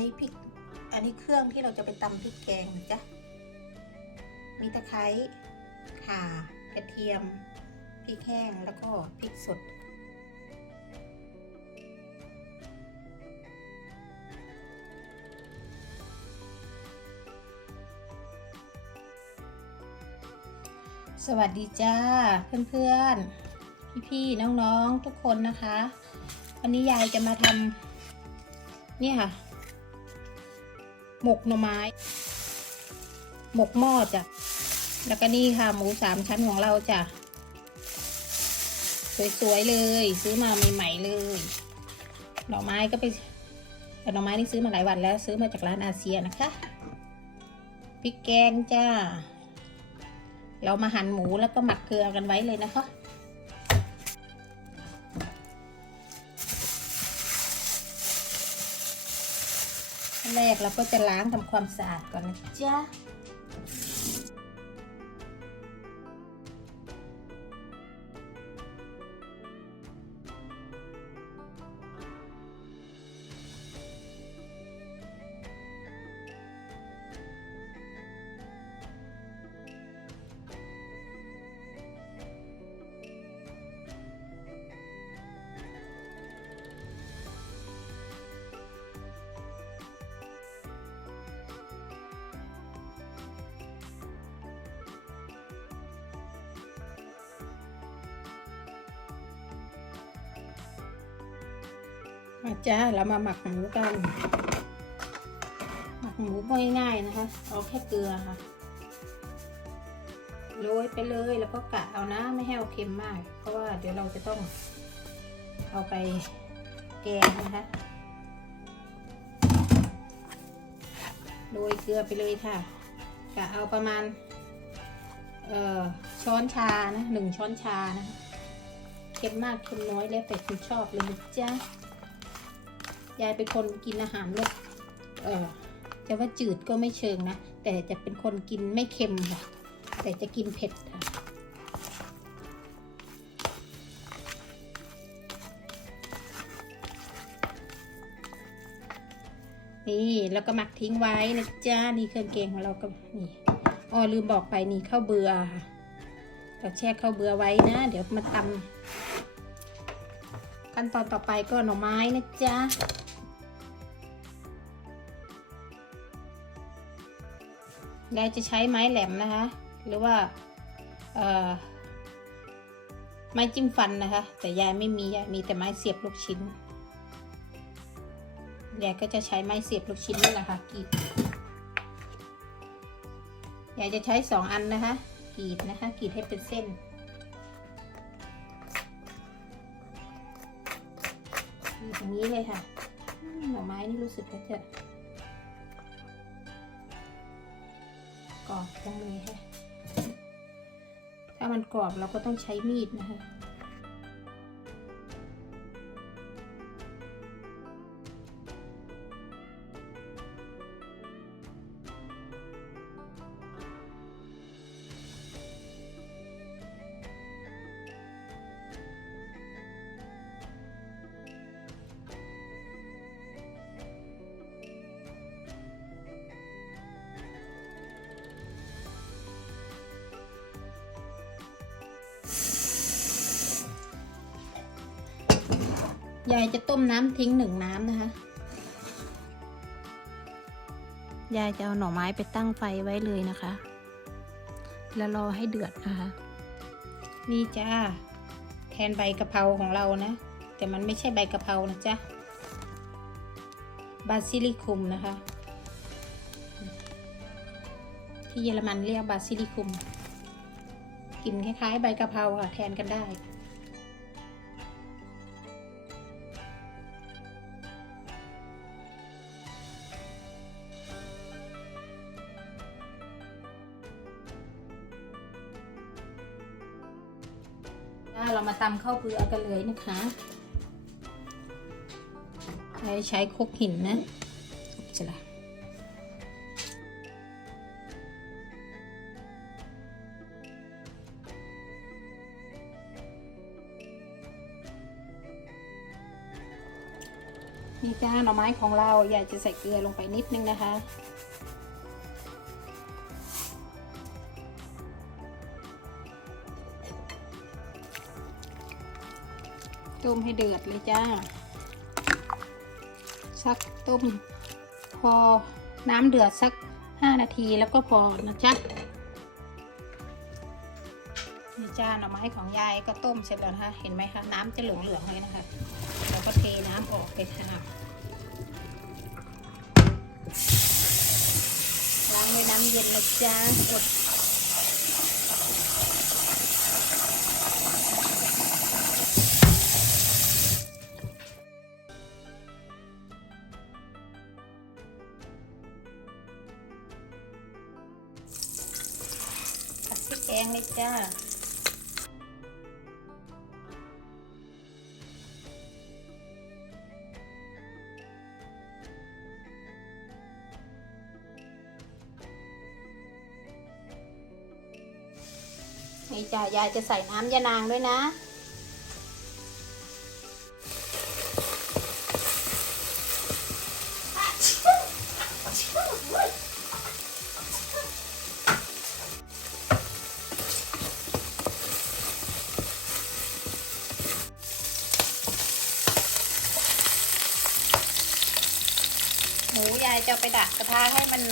นี้พริก อันนี้เครื่องที่เราจะไปตำพริกแกงนะจ๊ะ มีตะไคร้ข่ากระเทียม พริกแห้ง แล้วก็พริกสด สวัสดีจ้า เพื่อนๆ พี่ๆ น้องๆ ทุกคนนะคะ วันนี้ยายจะมาทำเนี่ยค่ะ หมกหน่อไม้ หมกหม้อจ้ะ แล้วก็นี่ค่ะหมูสามชั้นของเราจ้ะ สวยๆเลย ซื้อมาใหม่ๆเลยหน่อไม้ก็ไปแต่หน่อไม้นี่ซื้อมาหลายวันแล้ว ซื้อมาจากร้านอาเซียนะคะพริกแกงจ้า เรามาหั่นหมูแล้วก็หมักเกลือกันไว้เลยนะคะ แรกเราก็จะล้างทำความสะอาดก่อนนะจ๊ะ มาจ้าเรามาหมักหมูกัน หมักหมูง่ายๆนะคะ เอาแค่เกลือค่ะโรยไปเลยแล้วก็กะเอานะไม่ให้เอาเค็มมาก เพราะว่าเดี๋ยวเราจะต้องเอาไปแกงนะคะโรยเกลือไปเลยค่ะกะเอาประมาณเอ่อช้อนชานะหนึ่งช้อนชานะคะเค็มมากเค็มน้อยแล้วแต่คุณชอบเลยจ๊ะ ยายเป็นคนกินอาหารรสเออจะว่าจืดก็ไม่เชิงนะ แต่จะเป็นคนกินไม่เค็มค่ะ แต่จะกินเผ็ดค่ะนี่แล้วก็หมักทิ้งไว้นะจ๊ะนี่เครื่องเกงของเราก็นี่อ๋อลืมบอกไปนี่ข้าวเบือค่ะเราแช่ข้าวเบือไว้นะ เดี๋ยวมาตำขั้นตอนต่อไปก็หน่อไม้นะจ๊ะ ยายจะใช้ไม้แหลมนะคะ หรือว่าไม้จิ้มฟันนะคะ แต่ยายไม่มียายมีแต่ไม้เสียบลูกชิ้นยายก็จะใช้ไม้เสียบลูกชิ้นนี่แหละค่ะกรีดยายจะใช้สองอันนะคะกรีดนะคะกรีดให้เป็นเส้นกรีดอย่างนี้เลยค่ะหน่อไม้นี่รู้สึกว่าจะ กรอบจังเลยค่ะถ้ามันกรอบเราก็ต้องใช้มีดนะคะ ยายจะต้มน้ำทิ้งหนึ่งน้ำนะคะ ยายจะเอาหน่อไม้ไปตั้งไฟไว้เลยนะคะ แล้วรอให้เดือดนะคะ นี่จ้า แทนใบกะเพราของเรานะ แต่มันไม่ใช่ใบกะเพรานะจ๊ะ บาซิลิคุมนะคะ ที่เยอรมันเรียกบาซิลิคุม กลิ่นคล้ายๆ ใบกะเพราอะแทนกันได้ำข้าวเปลือกกันเลยนะคะใช้ใช้ครกหินนะจะละนี่จ้าหน่อไม้ของเราอยากจะใส่เกลือลงไปนิดนึงนะคะ ต้มให้เดือดเลยจ้า สักต้ม พอน้ำเดือดสักห้านาทีแล้วก็พอนะจ๊ะนี่จ้าหน่อไม้ของยายก็ต้มเสร็จแล้วนะคะ เห็นไหมคะน้ำจะเหลืองๆเลยนะคะแล้วก็เทน้ำออกไปทาล้างด้วยน้ำเย็นนะจ๊ะอด นี่จ้ะยายจะใส่น้ำยานางด้วยนะ หมูยายจะไปดักกระทะให้มัน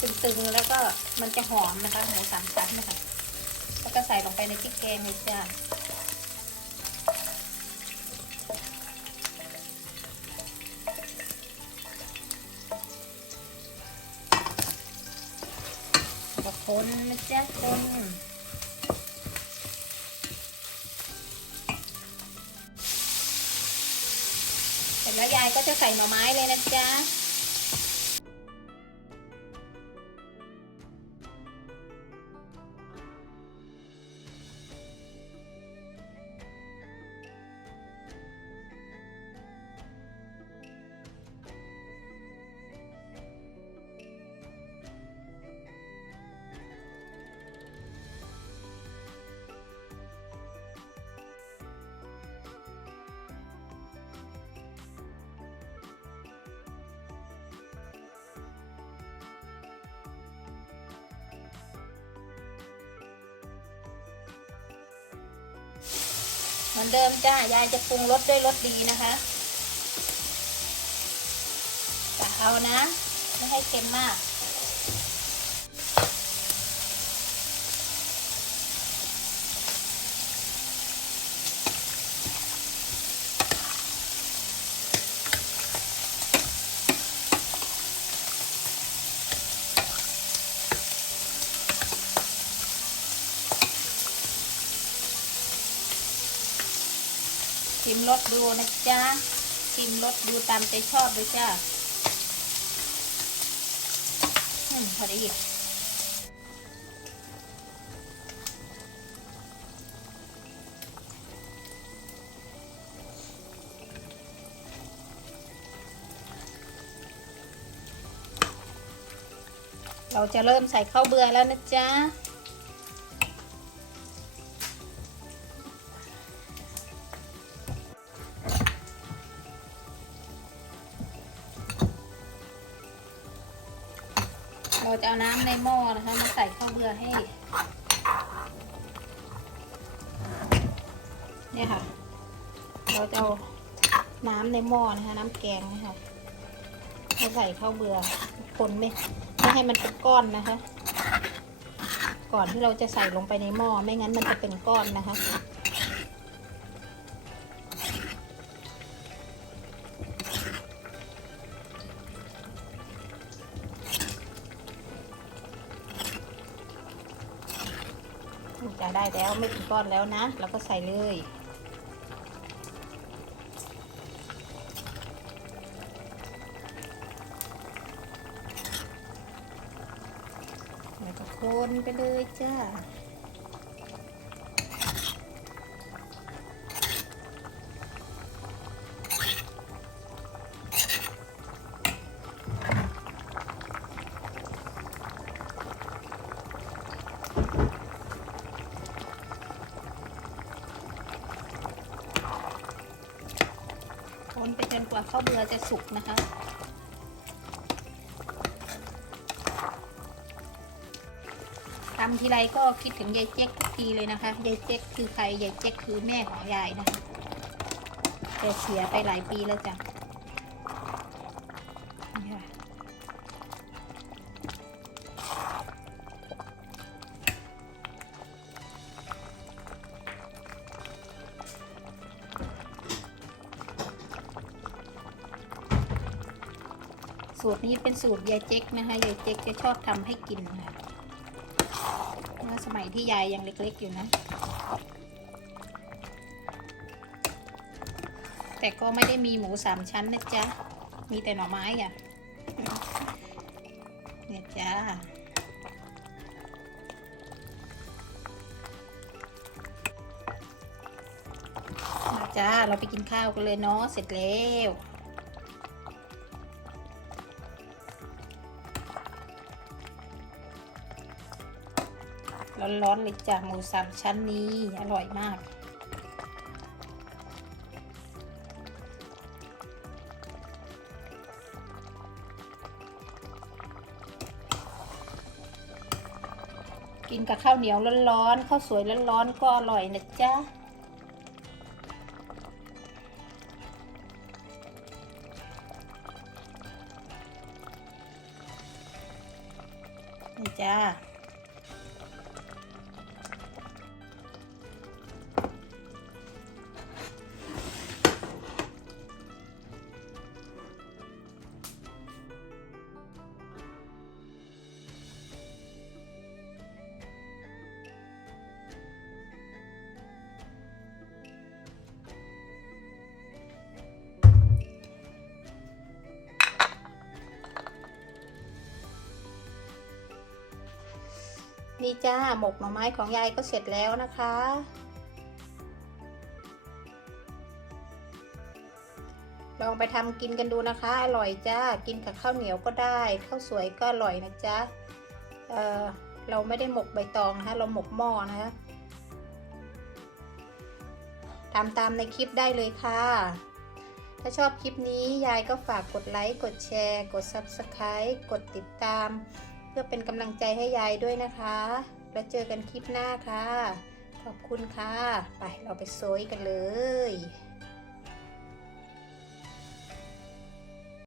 ตึงๆ แล้วก็มันจะหอมนะคะ หมูสามชั้นนะคะ แล้วก็ใส่ลงไปในพริกแกงเลยจ้าแล้วก็คนนะจ๊ะคนเสร็จแล้วยายก็จะใส่หน่อไม้เลยนะจ๊ะ มือนเดิมจ้ายายจะปรุงรสด้วยรสดีนะคะกะเอานะ ไม่ให้เค็มมาก ชิมรสดูนะจ๊ะ ชิมรสดูตามใจชอบเลยจ้าอืมพอดีเราจะเริ่มใส่ข้าวเบื่อแล้วนะจ๊ะ เราจะเอาน้ำในหม้อนะคะมาใส่ข้าวเบื่อให้ เนี่ยค่ะ เราจะเอาน้ำในหม้อนะคะ น้ำแกงนะคะมาใส่ข้าวเบื่อคนไม่ไม่ให้มันเป็นก้อนนะคะ ก่อนที่เราจะใส่ลงไปในหม้อไม่งั้นมันจะเป็นก้อนนะคะ ได้แล้วไม่ถึงก้อนแล้วนะแล้วก็ใส่เลย แล้วก็คนไปเลยจ้า คนไปจนกว่าว่าข้าวเบื่อจะสุกนะคะทำทีไรก็คิดถึงยายเจ๊กทุกทีเลยนะคะยายเจ๊กคือใครยายเจ๊กคือแม่ของยายนะคะแกเสียไปหลายปีแล้วจ้ะ สูตรนี้เป็นสูตรยายเจ๊กนะคะยายเจ๊กจะชอบทำให้กินค่ะเมื่อสมัยที่ยายยังเล็กๆอยู่นะ แต่ก็ไม่ได้มีหมูสามชั้นนะจ๊ะ มีแต่หน่อไม้อะเนี่ยจ้าจ้า เราไปกินข้าวกันเลยเนาะ เสร็จแล้ว ร้อนๆเลยจ้ะหมูสามชั้นนี้ อร่อยมาก กินกับข้าวเหนียวร้อนๆข้าวสวยร้อนๆก็อร่อยนะจ๊ะนี่จ้า นี่จ้าหมกหน่อไม้ของยายก็เสร็จแล้วนะคะ ลองไปทำกินกันดูนะคะ อร่อยจ้า กินกับข้าวเหนียวก็ได้ข้าวสวยก็อร่อยนะจ๊ะเเราไม่ได้หมกใบตองนะคะ เราหมกหม้อนะคะทำตามในคลิปได้เลยค่ะ ถ้าชอบคลิปนี้ยายก็ฝากกดไลค์ กดแชร์ กด Subscribe กดติดตาม เพื่อเป็นกำลังใจให้ยายด้วยนะคะ แล้วเจอกันคลิปหน้าค่ะ ขอบคุณค่ะ ไปเราไปโซยกันเลย